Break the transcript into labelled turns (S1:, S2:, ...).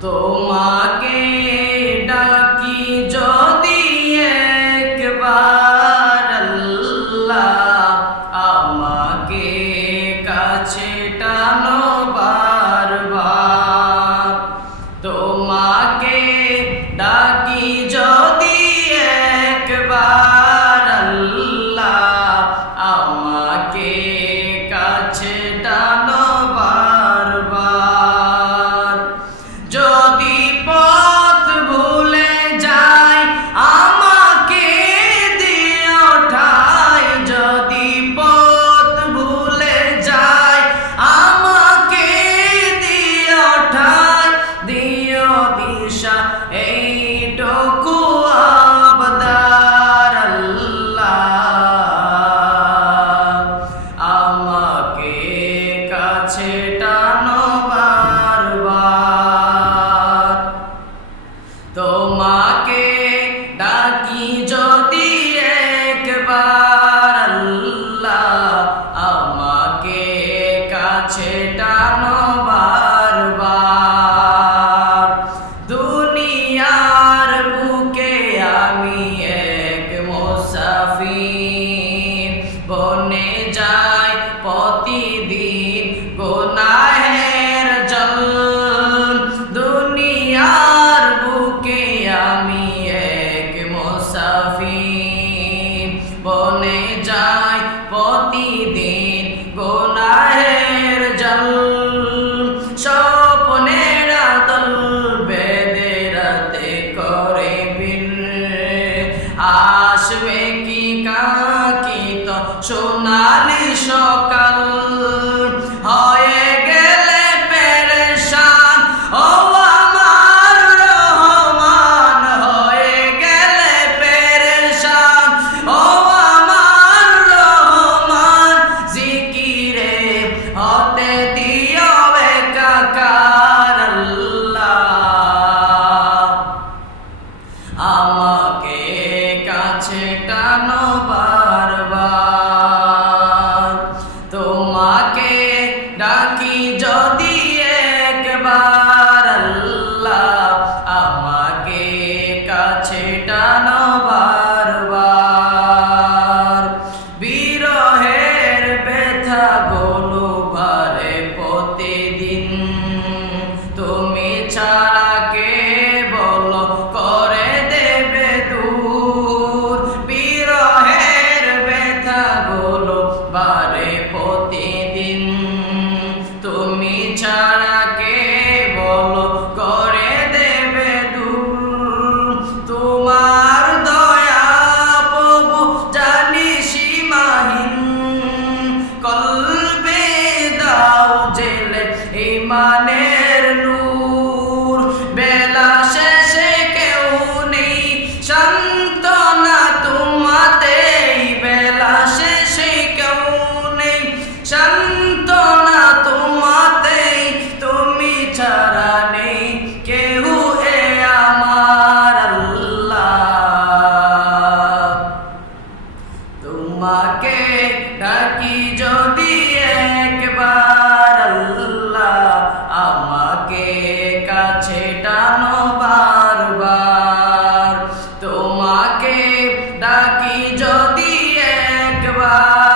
S1: তোমাকে কঠিন বনে যায় প্রতিদিন গোনাহের জল। দুনিয়ার বুকে আমি এক মুসাফির। বনে যায় প্রতিদিন গোনাহের জল। স্বপ্নেরা দল বেদে রাতে করে আসবে ডাকি তো সোনালি সকাল ডাকি যদি My name. তোমাকে ডাকি যদি একবার।